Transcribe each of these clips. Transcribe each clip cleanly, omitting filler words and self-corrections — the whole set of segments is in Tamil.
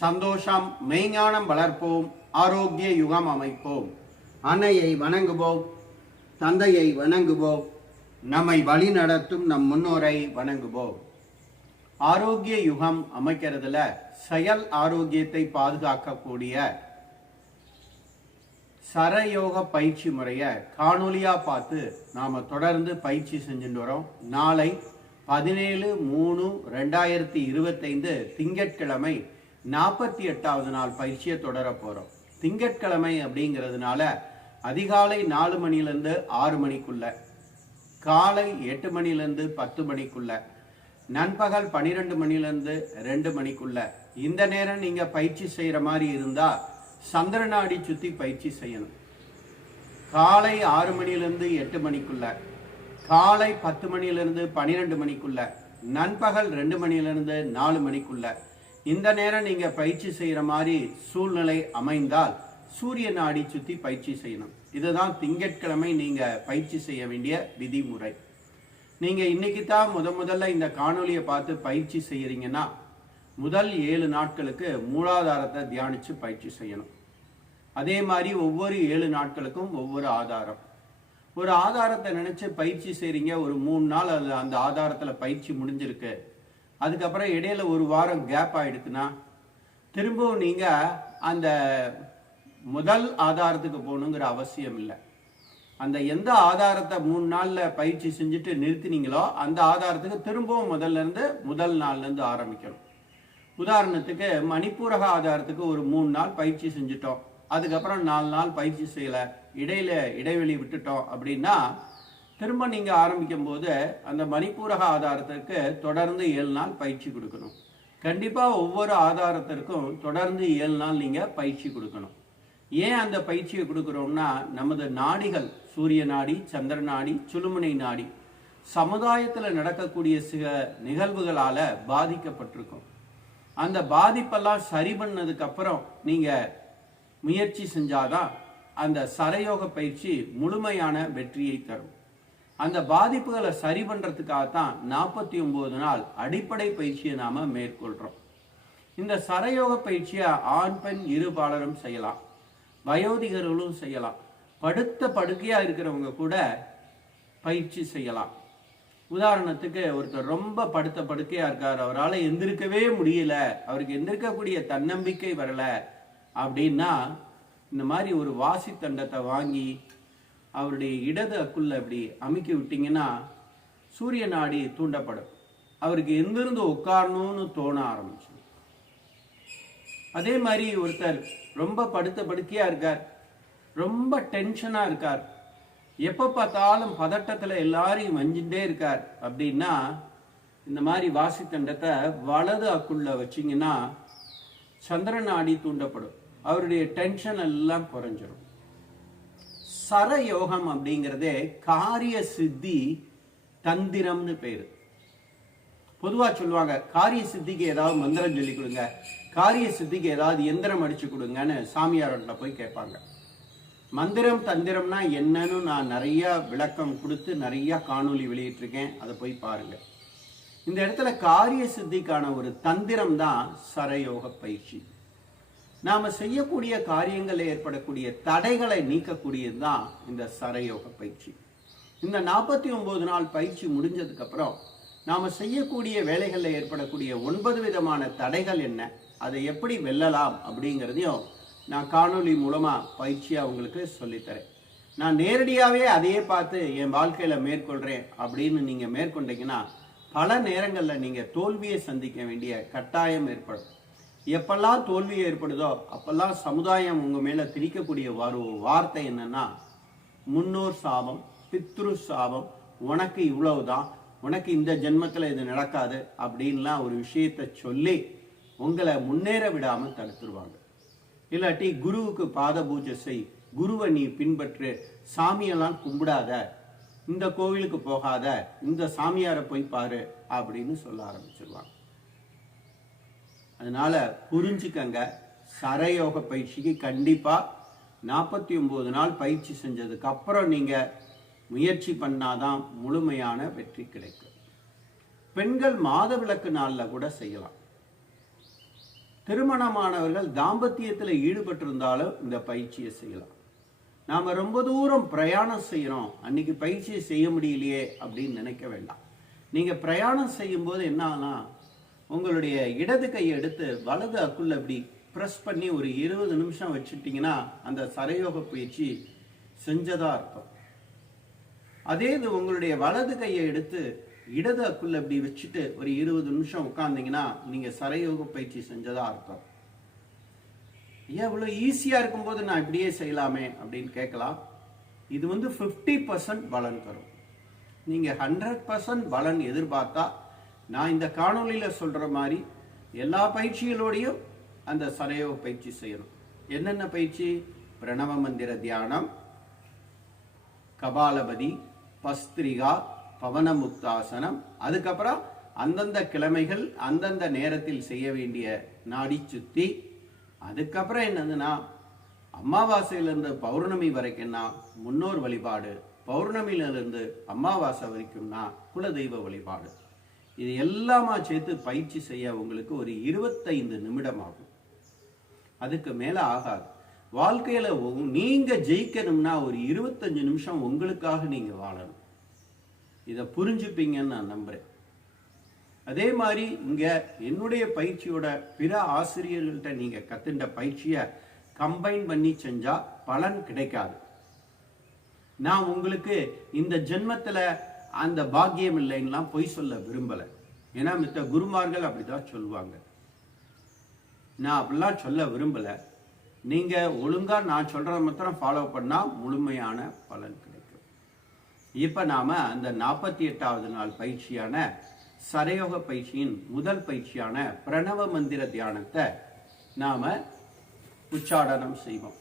சந்தோஷம் மெய்ஞானம் வளர்ப்போம், ஆரோக்கிய யுகம் அமைப்போம். அன்னையை வணங்குவோம், தந்தையை வணங்குவோம், நம்மை வழி நடத்தும் நம் முன்னோரை வணங்குவோம். ஆரோக்கிய யுகம் அமைக்கிறதுல செயல் ஆரோக்கியத்தை பாதுகாக்கக்கூடிய சரயோக பயிற்சி முறையை காணொலியா பார்த்து நாம தொடர்ந்து பயிற்சி செஞ்சுட்டு வரோம். நாளை 17/3/2025 திங்கட்கிழமை 48வது நாள் பயிற்சியை தொடர போறோம். திங்கட்கிழமை அப்படிங்கிறதுனால அதிகாலை 4 மணிலிருந்து 6 மணிக்குள்ள, காலை 8 மணிலிருந்து 10 மணிக்குள்ள, நண்பகல் 12 மணிலிருந்து 2 மணிக்குள்ள இந்த நேரம் நீங்க பயிற்சி செய்யற மாதிரி இருந்தா சந்திரநாடி சுத்தி பயிற்சி செய்யணும். காலை 6 மணிலிருந்து 8 மணிக்குள்ள, காலை 10 மணிலிருந்து 12 மணிக்குள்ள, நண்பகல் 2 மணிலிருந்து 4 மணிக்குள்ள இந்த நேரம் நீங்க பயிற்சி செய்யற மாதிரி சூழ்நிலை அமைந்தால் சூரிய நாடி சுத்தி பயிற்சி செய்யணும். இதுதான் திங்கட்கிழமை நீங்க பயிற்சி செய்ய வேண்டிய விதிமுறை. நீங்க இன்னைக்கு தான் முதல்ல இந்த காணொலியை பார்த்து பயிற்சி செய்யறீங்கன்னா முதல் 7 நாட்களுக்கு மூலாதாரத்தை தியானிச்சு பயிற்சி செய்யணும். அதே மாதிரி ஒவ்வொரு 7 நாட்களுக்கும் ஒவ்வொரு ஆதாரம். ஒரு ஆதாரத்தை நினைச்சு பயிற்சி செய்றீங்க, ஒரு 3 நாள் அந்த ஆதாரத்துல பயிற்சி முடிஞ்சிருக்கு, அதுக்கப்புறம் இடையில ஒரு வாரம் கேப் ஆயிடுச்சுன்னா திரும்பவும் நீங்க அந்த முதல் ஆதாரத்துக்கு போகணுங்கிற அவசியம் இல்லை. அந்த எந்த ஆதாரத்தை 3 நாள்ல பயிற்சி செஞ்சுட்டு நிறுத்தினீங்களோ அந்த ஆதாரத்துக்கு திரும்பவும் முதல் நாள்ல இருந்து ஆரம்பிக்கணும். உதாரணத்துக்கு மணிப்பூரக ஆதாரத்துக்கு ஒரு 3 நாள் பயிற்சி செஞ்சுட்டோம், அதுக்கப்புறம் 4 நாள் பயிற்சி செய்யல, இடைவெளி விட்டுட்டோம் அப்படின்னா திரும்ப நீங்க ஆரம்பிக்கும் போது அந்த மணிப்பூரக ஆதாரத்திற்கு தொடர்ந்து 7 நாள் பயிற்சி கொடுக்கணும். கண்டிப்பா ஒவ்வொரு ஆதாரத்திற்கும் தொடர்ந்து 7 நாள் நீங்க பயிற்சி கொடுக்கணும். ஏன் அந்த பயிற்சியை கொடுக்கிறோம்னா நமது நாடிகள் சூரிய நாடி, சந்திர நாடி, சுழுமுனை நாடி சமுதாயத்துல நடக்கக்கூடிய சில நிகழ்வுகளால பாதிக்கப்பட்டிருக்கும். அந்த பாதிப்பெல்லாம் சரி பண்ணதுக்கு அப்புறம் நீங்க முயற்சி செஞ்சாதான் அந்த சரயோக பயிற்சி முழுமையான வெற்றியை தரும். அந்த பாதிப்புகளை சரி பண்றதுக்காகத்தான் 49 நாள் அடிப்படை பயிற்சியை நாம மேற்கொள்றோம். இந்த சரயோக பயிற்சியை ஆண் பெண் இருபாலரும் செய்யலாம், வயோதிகர்களும் செய்யலாம், படுத்த படுக்கையா இருக்கிறவங்க கூட பயிற்சி செய்யலாம். உதாரணத்துக்கு ஒருத்தர் ரொம்ப படுத்த படுக்கையா இருக்கார், அவரால் எந்திரிக்கவே முடியல, அவருக்கு எந்திரிக்கக்கூடிய தன்னம்பிக்கை வரல அப்படின்னா இந்த மாதிரி ஒரு வாசி தண்டத்தை வாங்கி அவருடைய இடது அக்குள்ள இப்படி அமுக்கி விட்டீங்கன்னா சூரிய நாடி தூண்டப்படும், அவருக்கு எந்திருந்து உட்காரணும்னு தோண ஆரம்பிச்சு. அதே மாதிரி ஒருத்தர் ரொம்ப படுத்த படுக்கையா இருக்கார், ரொம்ப டென்ஷனா இருக்கார், எப்ப பார்த்தாலும் பதட்டத்துல எல்லாரையும் வஞ்சிட்டே இருக்கார் அப்படின்னா இந்த மாதிரி வாசி தண்டத்தை வலது அக்குள்ள வச்சிங்கன்னா சந்திர நாடி தூண்டப்படும், அவருடைய டென்ஷன் எல்லாம் குறைஞ்சிரும். சரயோகம் அப்படிங்கிறதே காரிய சித்தி தந்திரம்னு பேரு. பொதுவா சொல்லுவாங்க காரிய சித்திக்கு ஏதாவது மந்திரம் சொல்லி கொடுங்க, காரிய சித்திக்கு ஏதாவது எந்திரம் அடிச்சு கொடுங்கன்னு சாமியார்கிட்ட போய் கேட்பாங்க. மந்திரம் தந்திரம்னா என்னன்னு நான் நிறைய விளக்கம் கொடுத்து நிறைய காணொலி வெளியிட்டிருக்கேன், அதை போய் பாருங்க. இந்த இடத்துல காரிய சித்திக்கான ஒரு தந்திரம் தான் சரயோக பயிற்சி. நாம செய்யக்கூடிய காரியங்களில் ஏற்படக்கூடிய தடைகளை நீக்கக்கூடியது தான் இந்த சரயோக பயிற்சி. இந்த 49 நாள் பயிற்சி முடிஞ்சதுக்கு அப்புறம் நாம செய்யக்கூடிய வேலைகளில் ஏற்படக்கூடிய 9 விதமான தடைகள் என்ன, அதை எப்படி வெல்லலாம் அப்படிங்கிறதையும் நான் காணொலி மூலமா பயிற்சியா உங்களுக்கு சொல்லித்தரேன். நான் நேரடியாவே அதையே பார்த்து என் வாழ்க்கையில மேற்கொள்றேன் அப்படின்னு நீங்க மேற்கொண்டீங்கன்னா பல நேரங்கள்ல நீங்க தோல்வியை சந்திக்க வேண்டிய கட்டாயம் ஏற்படும். எப்பெல்லாம் தோல்வி ஏற்படுதோ அப்பெல்லாம் சமுதாயம் உங்க மேல திணிக்கக்கூடிய வார்த்தை என்னன்னா முன்னோர் சாபம், பித்ரு சாபம், உனக்கு இவ்வளவுதான், உனக்கு இந்த ஜென்மத்துல இது நடக்காது அப்படின்லாம் ஒரு விஷயத்த சொல்லி உங்களை முன்னேற விடாம தடுத்துருவாங்க. இல்லாட்டி குருவுக்கு பாத பூஜை செய், குருவை நீ பின்பற்று, சாமியெல்லாம் கும்பிடாத, இந்த கோவிலுக்கு போகாத, இந்த சாமியாரை போய் பாரு அப்படின்னு சொல்ல ஆரம்பிச்சிருவாங்க. அதனால புரிஞ்சுக்கங்க, சரயோக பயிற்சிக்கு கண்டிப்பா 49 நாள் பயிற்சி செஞ்சதுக்கு அப்புறம் நீங்க முயற்சி பண்ணாதான் முழுமையான வெற்றி கிடைக்கும். பெண்கள் மாதவிலக்கு நாள்ல கூட செய்யலாம். திருமணமானவர்கள் தாம்பத்தியத்தில் ஈடுபட்டிருந்தாலும் இந்த பயிற்சியை செய்யலாம். நாம ரொம்ப தூரம் பிரயாணம் செய்யறோம், அன்னைக்கு பயிற்சியை செய்ய முடியலையே அப்படின்னு நினைக்க வேண்டாம். நீங்க பிரயாணம் செய்யும் போது என்ன ஆகலாம், உங்களுடைய இடது கையை எடுத்து வலது அக்குள்ள இப்படி பிரஸ் பண்ணி ஒரு 20 நிமிஷம் வச்சுட்டீங்கன்னா அந்த சரயோக பயிற்சி செஞ்சதா அர்த்தம். அதே இது உங்களுடைய வலது கையை எடுத்து இடது அக்குள்ள இப்படி வச்சுட்டு ஒரு 20 நிமிஷம் உட்கார்ந்தீங்கன்னா நீங்க சரயோக பயிற்சி செஞ்சதா அர்த்தம். ஏன் இவ்வளவு ஈஸியா இருக்கும்போது நான் இப்படியே செய்யலாமே அப்படின்னு கேட்கலாம். இது 50% பலன் தரும். நீங்க 100% பலன் எதிர்பார்த்தா நான் இந்த காணொலியில சொல்ற மாதிரி எல்லா பயிற்சிகளோடையும் அந்த சரயோக பயிற்சி செய்யணும். என்னென்ன பயிற்சி? பிரணவ மந்திர தியானம், கபாலபதி, பஸ்திரிகா, பவனமுக்தாசனம், அதுக்கப்புறம் அந்தந்த கிழமைகள் அந்தந்த நேரத்தில் செய்ய வேண்டிய நாடி சுத்தி, அதுக்கப்புறம் என்னதுன்னா அமாவாசையிலிருந்து பௌர்ணமி வரைக்கும்னா முன்னோர் வழிபாடு, பௌர்ணமியிலிருந்து அமாவாசை வரைக்கும்னா குலதெய்வ வழிபாடு. இது எல்லாமா சேர்த்து பயிற்சி செய்ய உங்களுக்கு ஒரு 25 நிமிடம் ஆகும். அதுக்கு மேல ஆகாது. வாழ்க்கையில நீங்க ஜெயிக்கணும்னா ஒரு 25 நிமிஷம் உங்களுக்காக நீங்க வாழணும். இதை புரிஞ்சுப்பீங்கன்னு நான் நம்புறேன். அதே மாதிரி இங்க என்னுடைய பயிற்சியோட பிற ஆசிரியர்கள்ட்ட நீங்க கத்துண்ட பயிற்சியை கம்பைன் பண்ணி செஞ்சா பலன் கிடைக்காது. நான் உங்களுக்கு இந்த ஜென்மத்துல அந்த பாக்கியம் இல்லைன்னா பொய் சொல்ல விரும்பல. ஏன்னா மித்த குருமார்கள் அப்படிதான் சொல்லுவாங்க. நான் அப்படிலாம் சொல்ல விரும்பல. நீங்க ஒழுங்கா நான் சொல்றத மாத்திரம் ஃபாலோ பண்ணா முழுமையான பலன் கிடைக்கும். இப்ப நாம அந்த 48வது நாள் பயிற்சியான சரயோக பயிற்சியின் முதல் பயிற்சியான பிரணவ மந்திர தியானத்தை நாம உச்சாடனம் செய்வோம்.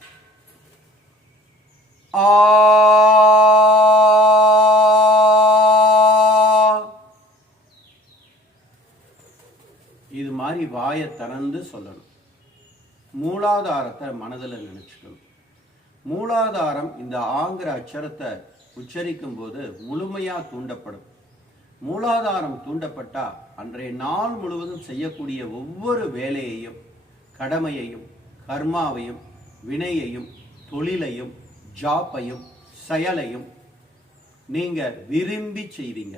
இது மாதிரி வாயை திறந்து சொல்லணும். மூலாதாரத்தை மனதில் நினைச்சுக்கணும். மூலாதாரம் இந்த ஆங்கிற அச்சரத்தை உச்சரிக்கும் போது முழுமையா தூண்டப்படும். மூலாதாரம் தூண்டப்பட்டா அன்றைய நாள் முழுவதும் செய்யக்கூடிய ஒவ்வொரு வேலையையும், கடமையையும், கர்மாவையும், வினையையும், தொழிலையும், ஜாப்பையும், செயலையும் நீங்க விரும்பி செய்வீங்க.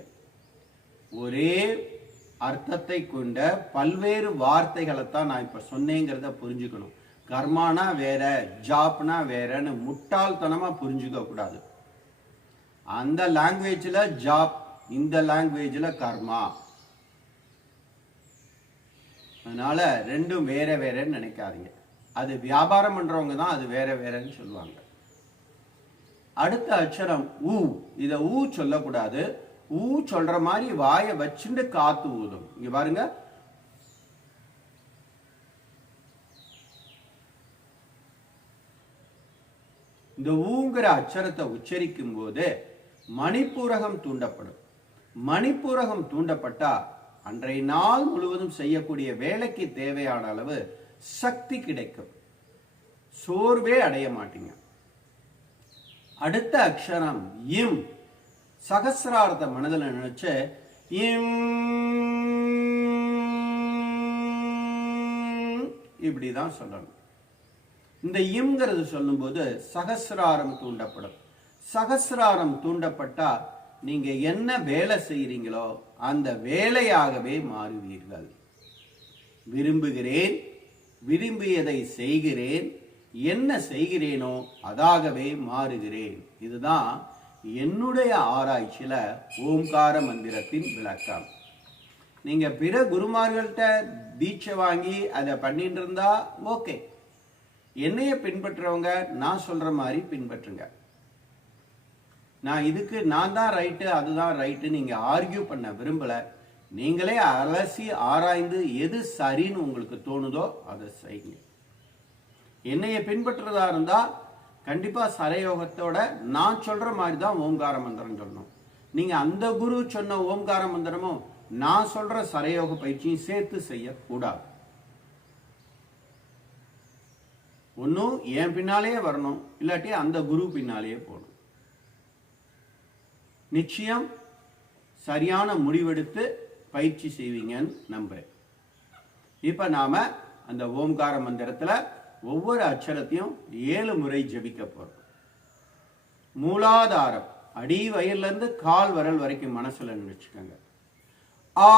ஒரே அர்த்தத்தை கொண்ட பல்வேறு வார்த்தைகளை தான் நான் இப்ப சொன்னேங்கிறத புரிஞ்சுக்கணும். கர்மானா வேற, ஜாப்னா வேறன்னு முட்டாள்தனமா புரிஞ்சுக்க கூடாது. அந்த லாங்குவேஜ்ல ஜாப், இந்த லாங்குவேஜ்ல கர்மா. அதனால ரெண்டும் வேற வேறன்னு நினைக்காதீங்க. அது வியாபாரம் பண்றவங்க தான் அது வேற வேறன்னு சொல்லுவாங்க. அடுத்த அக்ஷரம் ஊ. இத ஊ சொல்லக்கூடாது. ஊ சொல்ற மாதிரி வாயை வச்சுட்டு காத்து ஊதும். இங்க பாருங்க, இந்த ஊங்கிற அச்சரத்தை உச்சரிக்கும் போது மணிப்பூரகம் தூண்டப்படும். மணிப்பூரகம் தூண்டப்பட்டா அன்றைய நாள் முழுவதும் செய்யக்கூடிய வேலைக்கு தேவையான அளவு சக்தி கிடைக்கும். சோர்வே அடைய மாட்டீங்க. அடுத்த அக்ஷரம் இம். சகசிரார்த்த மனதில் நினைச்சு இம் இப்படிதான் சொல்லணும். இந்த இம்ங்கிறது சொல்லும் போது சகசிராரம் தூண்டப்படும். சகசிராரம் தூண்டப்பட்டா நீங்க என்ன வேலை செய்யறீங்களோ அந்த வேலையாகவே மாறுவீர்கள். விரும்புகிறேன், விரும்பியதை செய்கிறேன், என்ன செய்கிறேனோ அதாகவே மாறுகிறேன். இதுதான் என்னுடைய ஆராய்ச்சியில ஓம்கார மந்திரத்தின் விளக்கம். நீங்க பிற குருமார்கள்ட்ட தீட்சை வாங்கி அதை பண்ணிட்டு இருந்தா ஓகே. என்னைய பின்பற்றுறவங்க நான் சொல்ற மாதிரி பின்பற்றுங்க. நான் தான் ரைட்டு, அதுதான் ரைட்டு நீங்க ஆர்கியூ பண்ண விரும்பல. நீங்களே அலசி ஆராய்ந்து எது சரின்னு உங்களுக்கு தோணுதோ அதை செய்யுங்க. என்னைய பின்பற்றுறதா இருந்தா கண்டிப்பா சரயோகத்தோட நான் சொல்ற மாதிரி தான் ஓம்கார மந்திரம் சொல்லணும். நீங்க அந்த குரு சொன்ன ஓம்கார மந்திரமும் நான் சொல்ற சரயோக பயிற்சியும் சேர்த்து செய்யக்கூடாது. ஒன்னும் என் பின்னாலேயே வரணும், இல்லாட்டி அந்த குரு பின்னாலேயே போகணும். நிச்சயம் சரியான முடிவெடுத்து பயிற்சி செய்வீங்கன்னு நம்புறேன். இப்ப நாம அந்த ஓம்கார மந்திரத்துல ஒவ்வொரு அட்சரத்தையும் 7 முறை ஜபிக்க போறோம். மூலாதாரம் அடி வயிறுல இருந்து கால் விரல் வரைக்கும் மனசுல நினைச்சுக்கோங்க. ஆ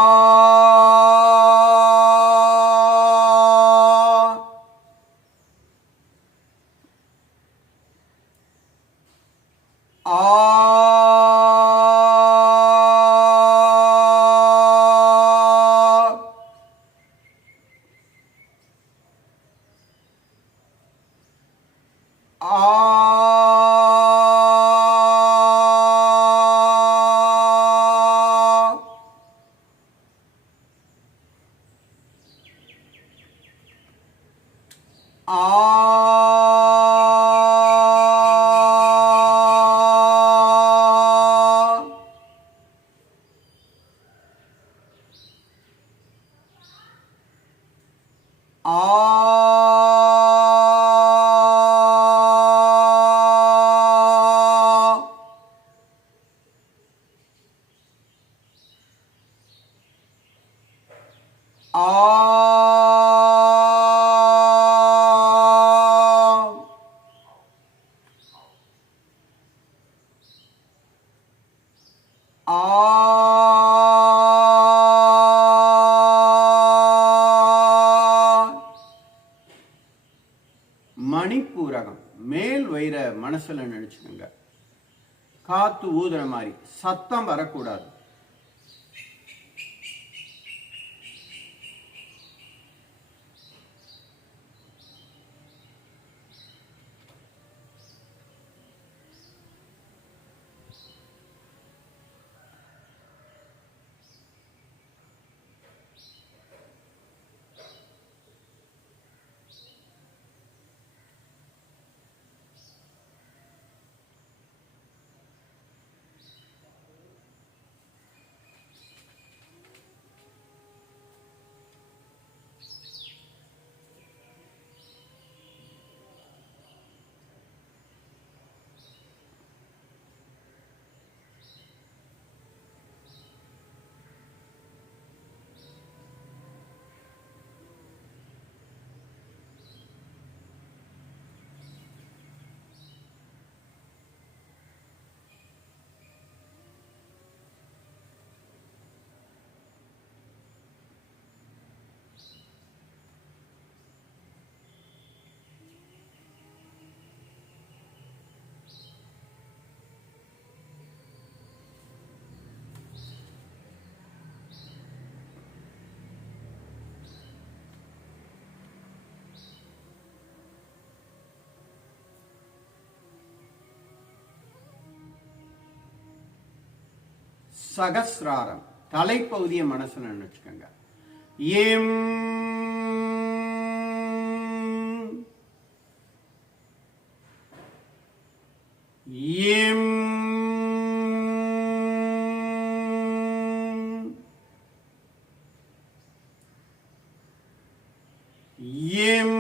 மணிப்பூரகம் மேல் வயிற மனசுல நினைச்சுக்கோங்க. காத்து ஊதுற மாதிரி சத்தம் வரக்கூடாது. சகஸ்ராரம் தலைப்பகுதியை மனசுல நினைச்சுக்கோங்க. எம் எம் எம்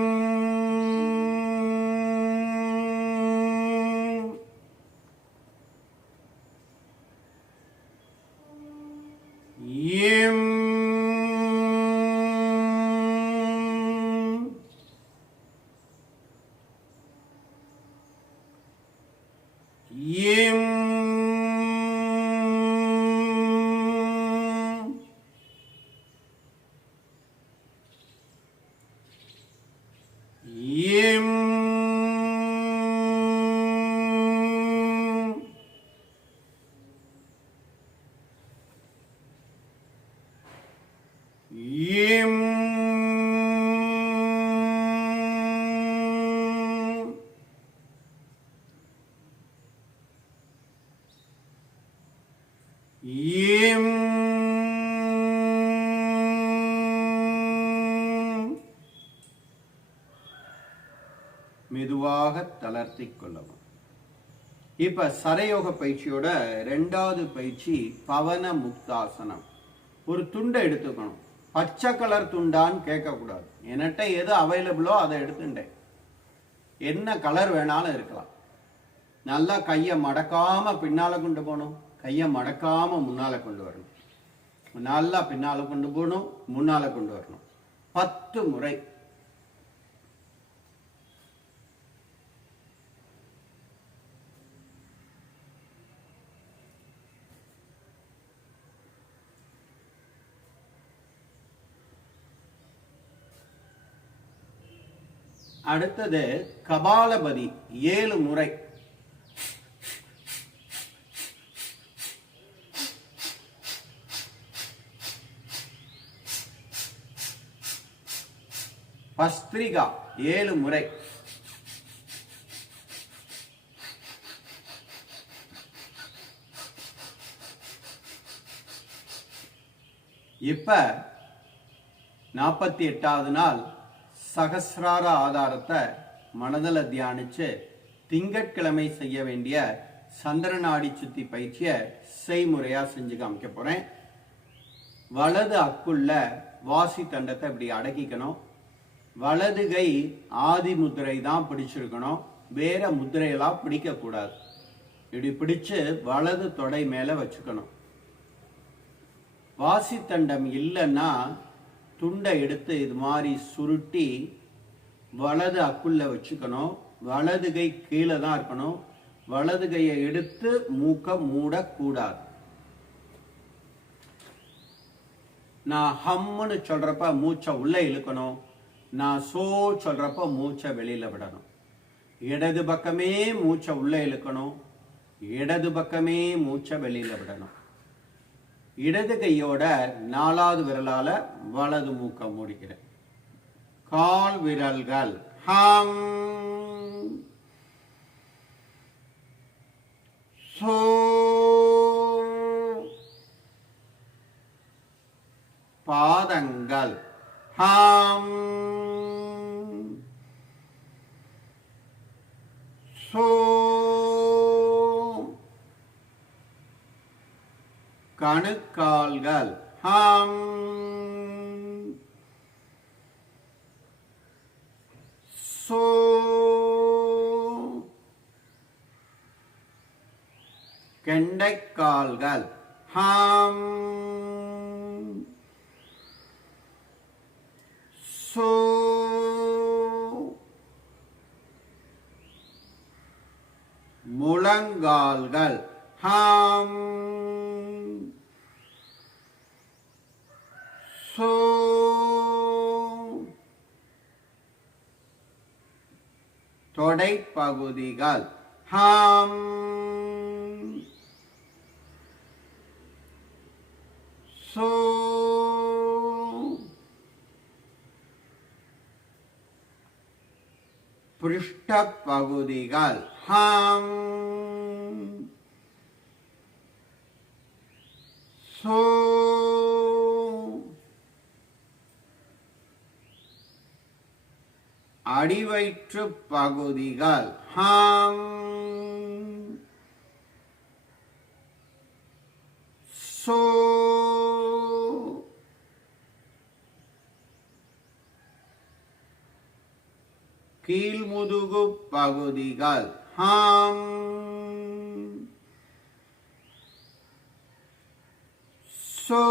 மெதுவாக தளர்த்திக் கொள்ளவும். இப்ப சரயோக பயிற்சியோட 2வது பயிற்சி பவன முக்தாசனம். ஒரு துண்டை எடுத்துக்கணும். பச்சை கலர் துண்டான்னு கேட்கக்கூடாது. என்கிட்ட எது அவைலபிளோ அதை எடுத்துட்டேன். என்ன கலர் வேணாலும் இருக்கலாம். நல்லா கையை மடக்காம பின்னால கொண்டு போகணும். கையை மடக்காம முன்னால கொண்டு வரணும். நல்லா பின்னால கொண்டு போகணும், முன்னால கொண்டு வரணும். 10 முறை அடுத்தது கபாலபதி 7 முறை. பஸ்திரிகா 7 முறை. இப்ப 48வது நாள் சகசிரார ஆதாரத்தை மனதில் தியானிச்சு திங்கட்கிழமை செய்ய வேண்டிய சந்திரநாடி சுத்தி பயிற்சியை செய்முறையா செஞ்சு காமிக்க போறேன். வலது அக்குள்ள வாசி தண்டத்தை இப்படி அடக்கிக்கணும். வலது கை ஆதி முத்திரை தான் பிடிச்சிருக்கணும், வேற முத்திரையெல்லாம் பிடிக்க கூடாது. இப்படி பிடிச்சு வலது தொடை மேல வச்சுக்கணும். வாசி தண்டம் இல்லைன்னா துண்டை எடுத்து இது மாதிரி சுருட்டி வலது அக்குள்ள வச்சுக்கணும். வலது கை கீழே தான் இருக்கணும். வலது கையை எடுத்து மூக்க மூடக்கூடாது. நான் ஹம்முன்னு சொல்றப்ப மூச்சை உள்ள இழுக்கணும். நான் சோ சொல்றப்ப மூச்சை வெளியில விடணும். இடது பக்கமே மூச்சை உள்ள இழுக்கணும், இடது பக்கமே மூச்சை வெளியில விடணும். இடது கையோட 4வது விரலால வலது மூக்க மூடிக்கிறேன். கால் விரல்கள் ஹம் சோ, பாதங்கள் ஹம் சோ, கணுக்கால்கள் ஹம் சோ, கெண்டைக்கால்கள் ஹம் சோ, முழங்கால்கள் ஹம் சோ, தொடைப்பகுதிகள் ஹம் சோ, பிருஷ்டப்பகுதிகள் ஹம் சோ, அடிவயிற்று பகுதிகள் ஹம் சோ, கீழ்முதுகு பகுதிகள் ஹம் சோ,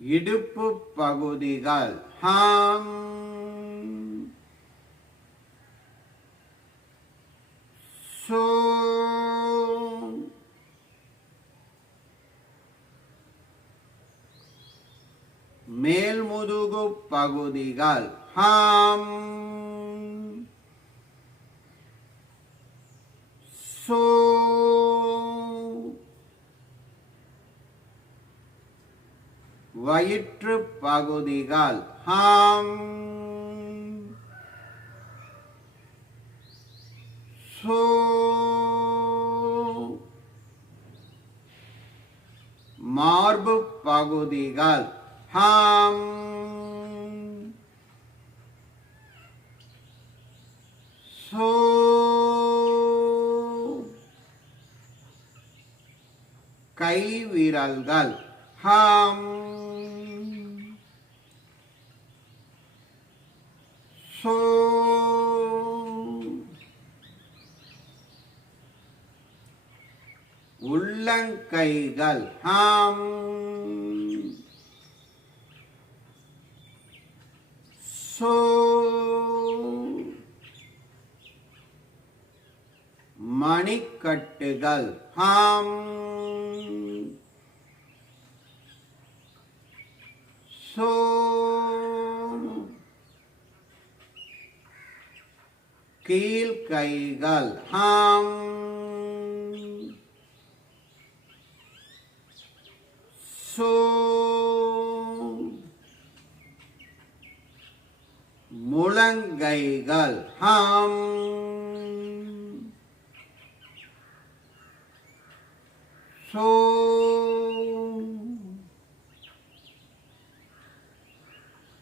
இடுப்பு பகுதிகள் ஹம் சோ, மேல்முதுகு பகுதிகள் ஹம் சோ, வயிற்று பகுதிகள் ஹம் சோ, மார்பு பகுதிகள் ஹம் சோ, கை விரல்கள் ஹம் சோ, உள்ளங்கைகள் ஹம் சோ, மணிக்கட்டுகள் ஹம் கீழ் கைகள் ஹாம் சோ முழங்கைகள் ஹாம் சோ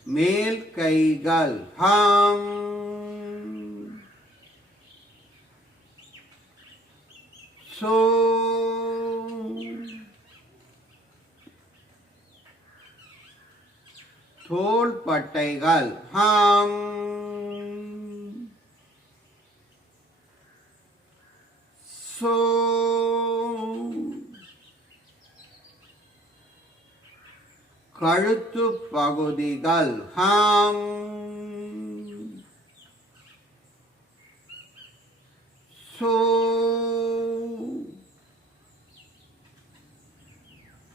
மேல் கைகள் ஹாம் சோ தோள்பட்டைகள் ஹாம் சோ கழுத்து பகுதிகள் ஹாம் சோ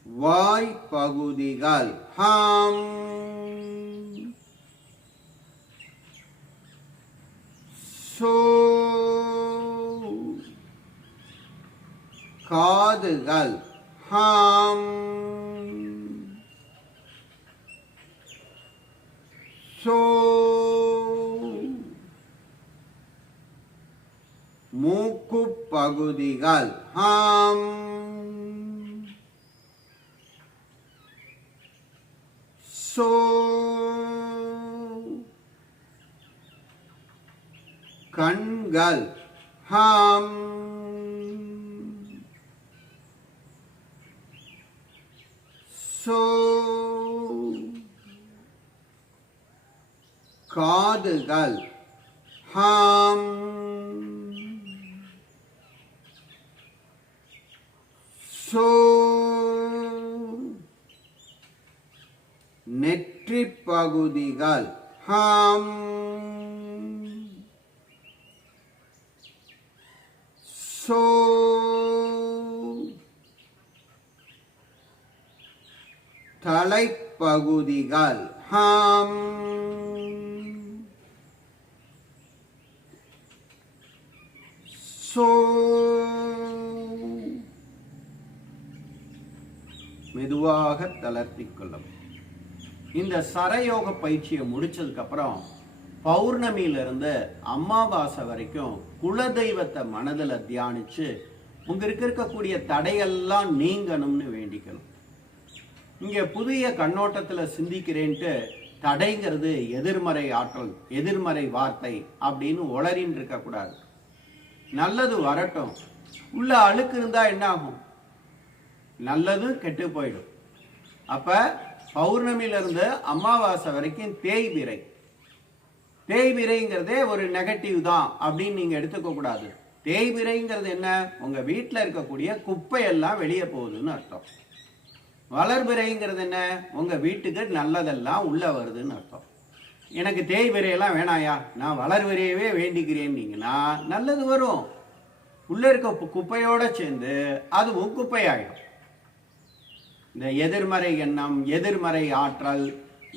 வாய் பகுதிகள் ஹாம் சோ காதுகள் ஹாம் சோ மூக்கு பகுதிகள் ஹாம் சோ கண்கள் ஹாம் சோ காதுகள் ஹாம் சோ நெற்றி பகுதிகள் ஹாம் சோ தலைப்பகுதிகள் ஹாம் சோ மெதுவாக தளர்த்திக் கொள்ளும். இந்த சரயோக பயிற்சியை முடிச்சதுக்கு அப்புறம் பௌர்ணமியிலிருந்து அமாவாசை வரைக்கும் குலதெய்வத்தை மனதில் தியானிச்சு உங்க இருக்கக்கூடிய தடையெல்லாம் நீங்கணும்னு வேண்டிக்கணும். இங்க புதிய கண்ணோட்டத்துல சிந்திக்கிறேன்ட்டு தடைங்கிறது எதிர்மறை ஆற்றல், எதிர்மறை வார்த்தை அப்படின்னு உளறின்னு இருக்க கூடாது. நல்லது வரட்டும். உள்ள அழுக்கு இருந்தா என்ன ஆகும்? நல்லதும் கெட்டு போயிடும். அப்ப பௌர்ணமியில இருந்து அமாவாசை வரைக்கும் தேய்பிறை. தேய்பிறைங்கிறதே ஒரு நெகட்டிவ் தான் அப்படின்னு நீங்க எடுத்துக்க கூடாது. தேய்பிறைங்கிறது என்ன? உங்க வீட்டில் இருக்கக்கூடிய குப்பையெல்லாம் வெளியே போகுதுன்னு அர்த்தம். வளர்பிறைங்கிறது என்ன? உங்க வீட்டுக்கு நல்லதெல்லாம் உள்ள வருதுன்னு அர்த்தம். எனக்கு தேய்பிறையெல்லாம் வேணாயா, நான் வளர்விரையவே வேண்டிக்கிறேன்னீங்கன்னா நல்லது வரும். உள்ள இருக்க குப்பையோட சேர்ந்து அதுவும் குப்பையாயிடும். இந்த எதிர்மறை எண்ணம், எதிர்மறை ஆற்றல்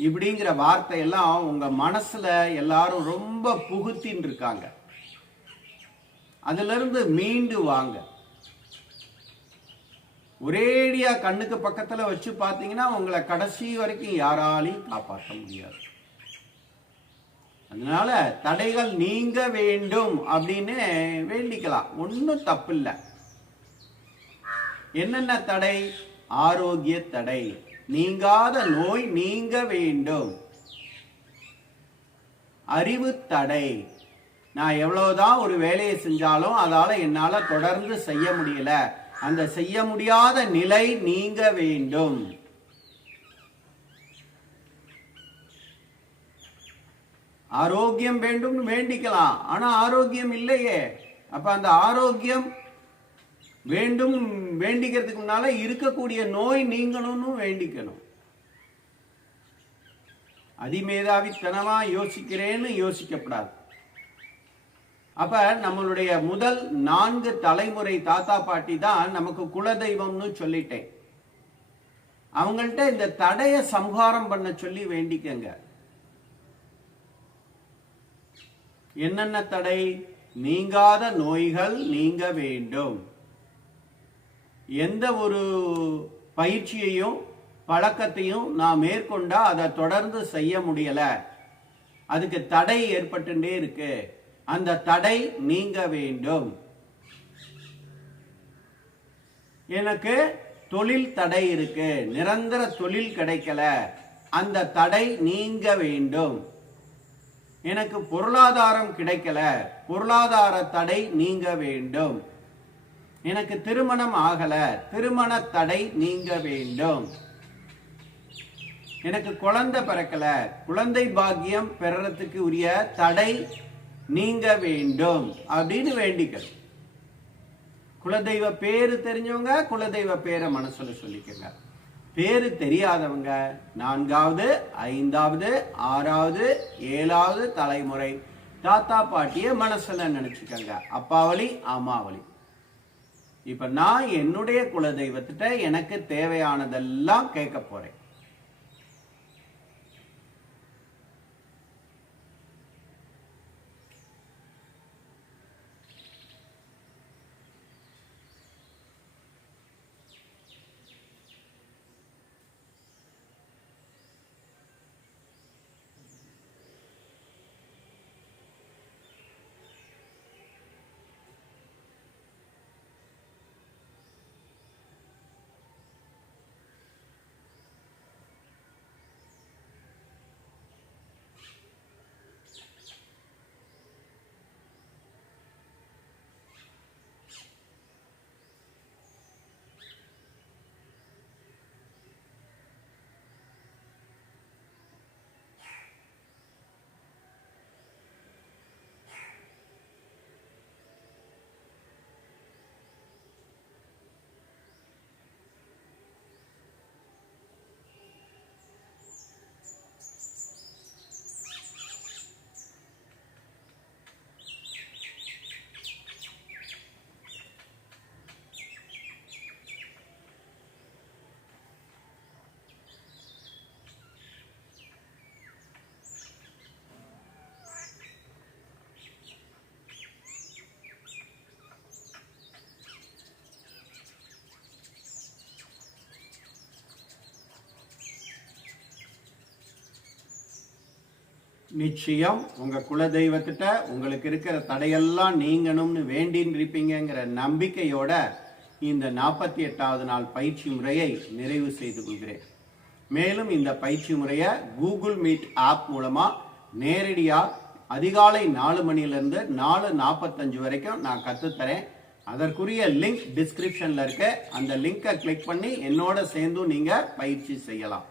இப்படிங்கிற வார்த்தையெல்லாம் உங்க மனசுல எல்லாரும் ரொம்ப புகுத்தின்னு இருக்காங்க. அதுல இருந்து மீண்டு வாங்க. ஒரேடியா கண்ணுக்கு பக்கத்துல வச்சு பார்த்தீங்கன்னா உங்களை கடைசி வரைக்கும் யாராலையும் காப்பாற்ற முடியாது. அதனால தடைகள் நீங்க வேண்டும் அப்படின்னு வேண்டிக்கலாம். ஒன்றும் தப்பு இல்லை. என்னென்ன தடை? ஆரோக்கிய தடை, நீங்காத நோய் நீங்க வேண்டும். அறிவு தடை, நான் எவ்வளவுதான் ஒரு வேலையை செஞ்சாலும் அதால என்னால தொடர்ந்து செய்ய முடியல, அந்த செய்ய முடியாத நிலை நீங்க வேண்டும். ஆரோக்கியம் வேண்டும் வேண்டிக்கலாம். ஆனா ஆரோக்கியம் இல்லையே. அப்ப அந்த ஆரோக்கியம் வேண்டும் வேண்டிக்கிறதுக்கு முன்னால இருக்கக்கூடிய நோய் நீங்கணும்னு வேண்டிக்கணும். அதிமேதாவித்தனமா யோசிக்கிறேன்னு யோசிக்கப்படாது. அப்ப நம்மளுடைய முதல் 4 தலைமுறை தாத்தா பாட்டி தான் நமக்கு குலதெய்வம்னு சொல்லிட்டேன். அவங்கள்ட்ட இந்த தடையை சம்ஹாரம் பண்ண சொல்லி வேண்டிக்கங்க. என்னென்ன தடை? நீங்காத நோய்கள் நீங்க வேண்டும். எந்த ஒரு பயிற்சியையும் பழக்கத்தையும் நான் மேற்கொண்டா அதை தொடர்ந்து செய்ய முடியல, அதுக்கு தடை ஏற்பட்டுட்டே இருக்கு, அந்த தடை நீங்க வேண்டும். எனக்கு தொழில் தடை இருக்கு, நிரந்தர தொழில் கிடைக்கல, அந்த தடை நீங்க வேண்டும். எனக்கு பொருளாதாரம் கிடைக்கல, பொருளாதார தடை நீங்க வேண்டும். எனக்கு திருமணம் ஆகல, திருமண தடை நீங்க வேண்டும். எனக்கு குழந்தை பிறக்கல, குழந்தை பாக்கியம் பெறறதுக்கு உரிய தடை நீங்க வேண்டும் அப்படின்னு வேண்டிக்கள். குலதெய்வ பேரு தெரிஞ்சவங்க குலதெய்வ பேரை மனசுல சொல்லிக்கங்க. பேரு தெரியாதவங்க 4வது 5வது 6வது 7வது தலைமுறை தாத்தா பாட்டிய மனசுல நினைச்சுக்கங்க. அப்பாவளி அம்மாவளி. இப்ப நான் என்னுடைய குலதெய்வத்திட்ட எனக்கு தேவையானதெல்லாம் கேட்க போறேன். நிச்சயம் உங்க குலதெய்வத்திட்ட உங்களுக்கு இருக்கிற தடையெல்லாம் நீங்கணும்னு வேண்டின்னு இருப்பீங்கிற நம்பிக்கையோட இந்த 48வது நாள் பயிற்சி முறையை நிறைவு செய்து கொள்கிறேன். மேலும் இந்த பயிற்சி முறையை கூகுள் மீட் ஆப் மூலமா நேரடியா அதிகாலை 4 மணிலிருந்து 4:45 வரைக்கும் நான் கத்துத்தரேன். அதற்குரிய லிங்க் டிஸ்கிரிப்ஷன்ல இருக்க. அந்த லிங்கை கிளிக் பண்ணி என்னோட சேர்ந்து நீங்க பயிற்சி செய்யலாம்.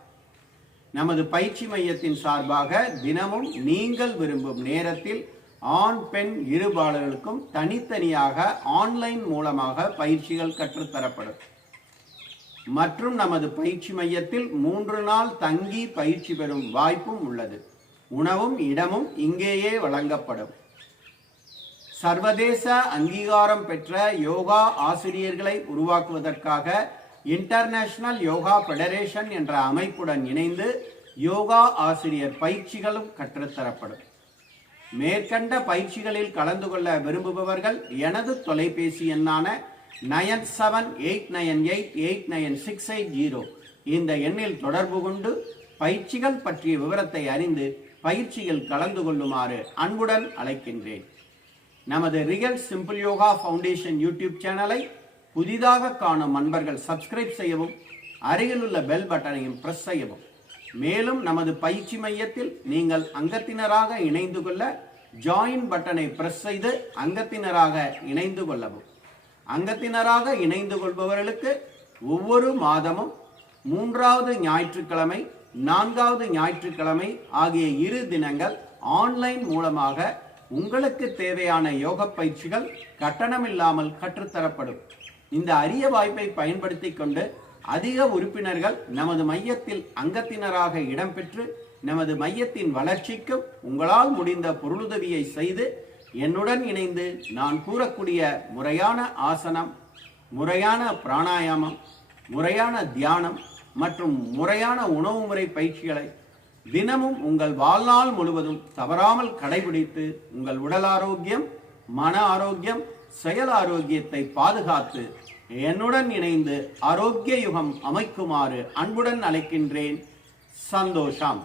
நமது பயிற்சி மையத்தின் சார்பாக தினமும் நீங்கள் விரும்பும் நேரத்தில் ஆண் பெண் இருபாலர்களுக்கும் தனித்தனியாக ஆன்லைன் மூலமாக பயிற்சிகள் கற்றுத்தரப்படும். மற்றும் நமது பயிற்சி மையத்தில் 3 நாள் தங்கி பயிற்சி பெறும் வாய்ப்பும் உள்ளது. உணவும் இடமும் இங்கேயே வழங்கப்படும். சர்வதேச அங்கீகாரம் பெற்ற யோகா ஆசிரியர்களை உருவாக்குவதற்காக இன்டர்நேஷனல் யோகா ஃபெடரேஷன் என்ற அமைப்புடன் இணைந்து யோகா ஆசிரியர் பயிற்சிகளும் கற்றுத்தரப்படும். மேற்கண்ட பயிற்சிகளில் கலந்து கொள்ள விரும்புபவர்கள் எனது தொலைபேசி எண்ணான 9789889680 இந்த எண்ணில் தொடர்பு கொண்டு பயிற்சிகள் பற்றிய விவரத்தை அறிந்து பயிற்சியில் கலந்து கொள்ளுமாறு அன்புடன் அழைக்கின்றேன். நமது real simple yoga foundation YouTube சேனலை புதிதாக காணும் நண்பர்கள் சப்ஸ்கிரைப் செய்யவும், அருகிலுள்ள பெல் பட்டனையும் பிரஸ் செய்யவும். மேலும் நமது பயிற்சி மையத்தில் நீங்கள் அங்கத்தினராக இணைந்து கொள்ள ஜாயின் பட்டனை பிரஸ் செய்து அங்கத்தினராக இணைந்து கொள்ளவும். அங்கத்தினராக இணைந்து கொள்பவர்களுக்கு ஒவ்வொரு மாதமும் 3வது ஞாயிற்றுக்கிழமை 4வது ஞாயிற்றுக்கிழமை ஆகிய 2 தினங்கள் ஆன்லைன் மூலமாக உங்களுக்கு தேவையான யோக பயிற்சிகள் கட்டணமில்லாமல் கற்றுத்தரப்படும். இந்த அரிய வாய்ப்பை பயன்படுத்தி கொண்டு அதிக உறுப்பினர்கள் நமது மையத்தில் அங்கத்தினராக இடம்பெற்று நமது மையத்தின் வளர்ச்சிக்கும் உங்களால் முடிந்த பொருளுதவியை செய்து என்னுடன் இணைந்து நான் கூறக்கூடிய முறையான ஆசனம், முறையான பிராணாயாமம், முறையான தியானம் மற்றும் முறையான உணவு முறை பயிற்சிகளை தினமும் உங்கள் வாழ்நாள் முழுவதும் தவறாமல் கடைபிடித்து உங்கள் உடல் ஆரோக்கியம், மன ஆரோக்கியம், செயல் ஆரோக்கியத்தை பாதுகாத்து என்னுடன் இணைந்து ஆரோக்கிய யுகம் அமைக்குமாறு அன்புடன் அழைக்கின்றேன். சந்தோஷம்.